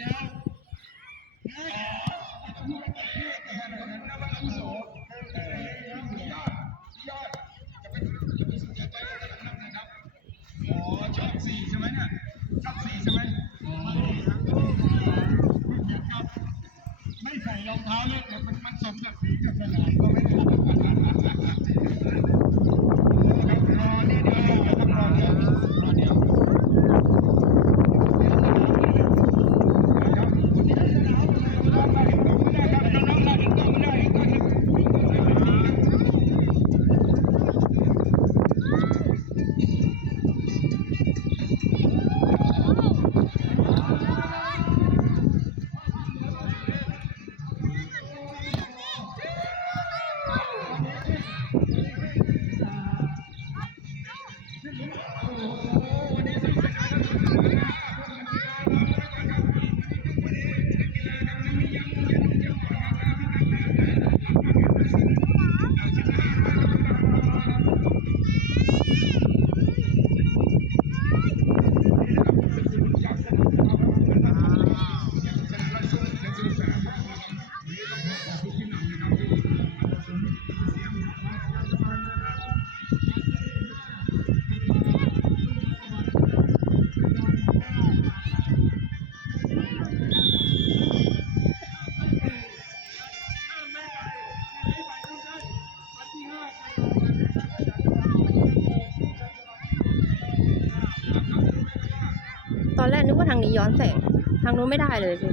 แล้ว อนแรกนึกว่าทางนี้ย้อนแสง ทางนู้นไม่ได้เลยคือ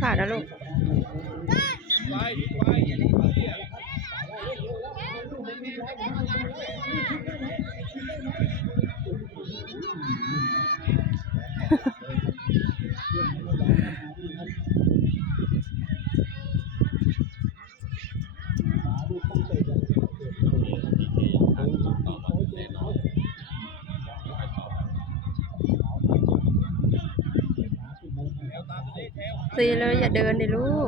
ค่ะนะลูก ตีเลยอย่าเดินเดิลูก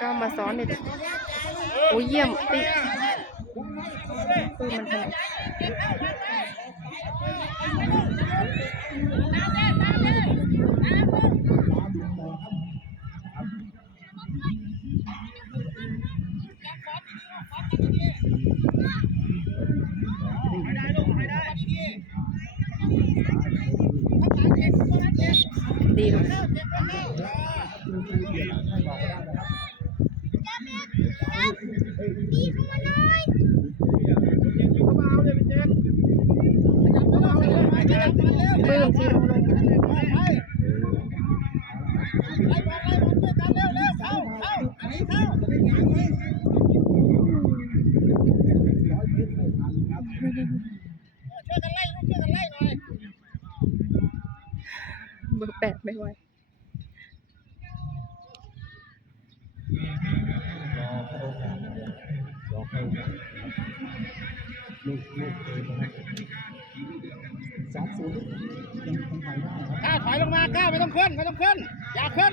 ก็มาซ้อนเลยดิโอ้ยเยี่ยมปีปืนมันทำไมดีลูก Mm-hmm. ก้าวถอยลงมาก้าวไม่ต้องขึ้นไม่ต้องขึ้น อย่าขึ้น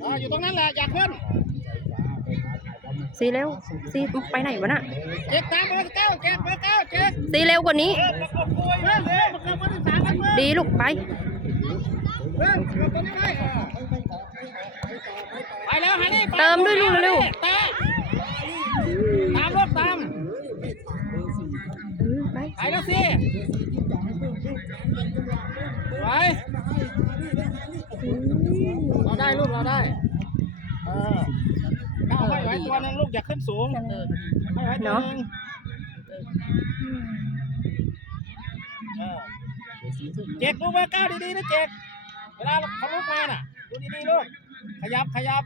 เอออยู่ตรงนั้นแหละอย่าขึ้นซีเร็วซีไปไหนวะน่ะเจ็กตามเบอร์เก้าเจ็กเบอร์เก้าเจ็กซีเร็วกว่านี้เออประกบคุยเร็วเร็วประกบคนที่สามกันเบอร์ดีลูกไป ฮันนี่ไปเติมด้วยลูกเร็วแตะตามลูกตามเออไปไปแล้วสิไปเราได้ลูกเราได้เออก้าวให้ไว้ตัวหนึงลูกอย่าขึ้นสูงให้ไว้ตัวหนึงเออเจ็กดูเบอร์เก้าดีๆนะเจ็กเวลาเขาลุกมาน่ะ ดูดีๆลูก ขยับขยับ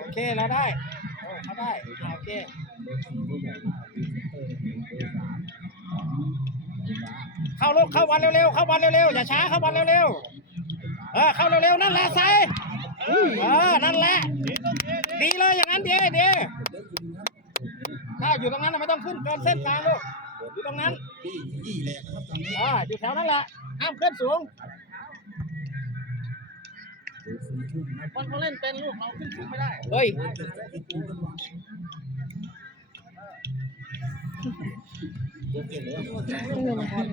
โอเคเราได้เขาได้โอเคเข้าลูกเข้าวันเร็วๆเข้าวันเร็วๆอย่าช้าเข้าวันเร็วๆเออเข้าเร็วๆนั่นแหละใส่เออนั่นแหละดีเลยอย่างนั้นดีดีถ้าอยู่ตรงนั้นไม่ต้องขึ้นเกินเส้นกลางลูกอยู่ตรงนั้นอ่าอยู่แถวนั้นแหละห้ามขึ้นสูง คนเขาเล่นเป็นลูกเราขึ้นสูงไม่ได้เฮ้ยเงินทัน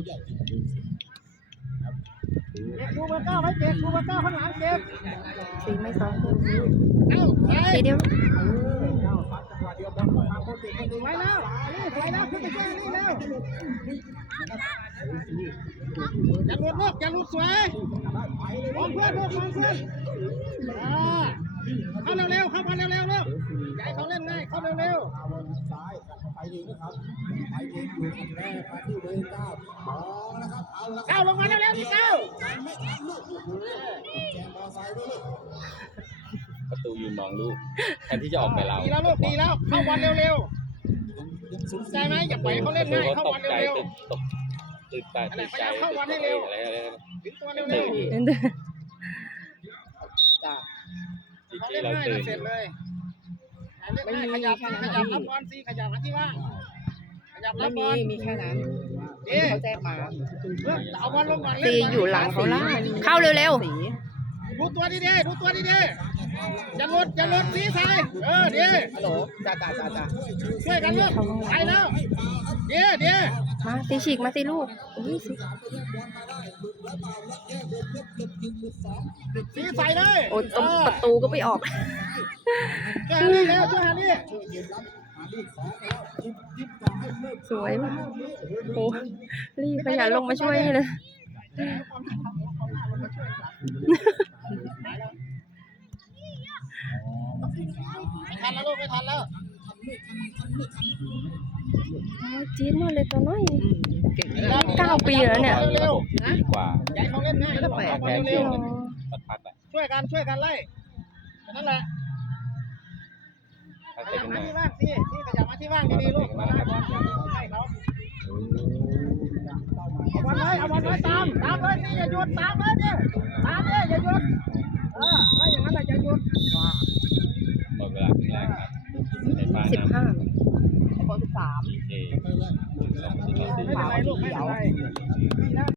เจ็กดูเบอร์เก้าไว้เจ็กดูเบอร์เก้าข้างหลังเจ็กซีไม่ซ้อนเอ้าไปทีเดียวไว้แล้วนี่ไว้แล้วขึ้นไปช่วยนี่แล้ว อย่าหลุดลูกอย่าหลุดสวยมองเพื่อนลูกมองเพื่อนอ่าเข้าเร็วๆเข้ามาเร็วๆลูกให้เขาเล่นง่ายเข้าเร็วๆไปดีนะครับไปดีคือแรก้าวละเก้าลงมาเร็วๆนี่ก้าวประตูยืนมองลูกแทนที่จะออกไปเราดีแล้วลูกดีแล้วเข้าวันเร็วๆสนใจไหมอย่าปล่อยเขาเล่นง่ายเข้าวันเร็วตื่น ตกตื่นตาตื่นใจเข้าวันให้เร็วอะไรอะไรๆถึงตัวเร็วๆเดินจ้าจริเขางเล่นๆเราง่ายตื่นะนเสร็จเลยเล่นง่ายขยับขยับรับบอลสิขยับมาที่ว่างขยับรับบอลมีแค่นั้นเอ๊ะเขาแจ้งมาเพื่อเอาบอลลงก่อนซีเล่นบอลอยู่หลังเขาล่าเข้าเร็วสี ดูตัวดีๆดูตัวดีๆอย่าหลุดอย่าหลุดสีใส่เออดีฮัลโหลจ้าจ้าจ้าจ้าช่วยกันลูกไปแล้วเดี๋ยวเดี๋ยวๆมาซีฉีกมาสิลูกอุ้ยซีสีใส่เลยโอ้ตรงประตูก็ไปออกช่วยฮันนี่เร็วช่วยฮันนี่สวยมากโอ้รีบขยันลงมาช่วยให้เลย ไม่ทันแล้วลูกไม่ทันแล้วอ๋อจี๊ดมากเลยตัวน้อยเก่งดีแล้วเก้าปีแล้วเนี่ยเร็วดีกว่าๆอย่าให้เขาเล่นง่ายเอาบอลเร็วสักพักอะๆช่วยกันช่วยกันไล่นั่นแหละถ้าขเตะยับขึ้นมามาที่ว่างสิที่ขยับมาที่ว่างดีๆลูกมาบอลให้เขา อนไว้เอาบอลไว้ตามตามเลยนี่อย่าหยุดตามเลยนี่ตามเลยอย่าหยุดเออไม่อย่างนั้นเราจะหยุดหมดเวลาที่แรครับสิบห้าคนสิบสามเอสองสิบสี่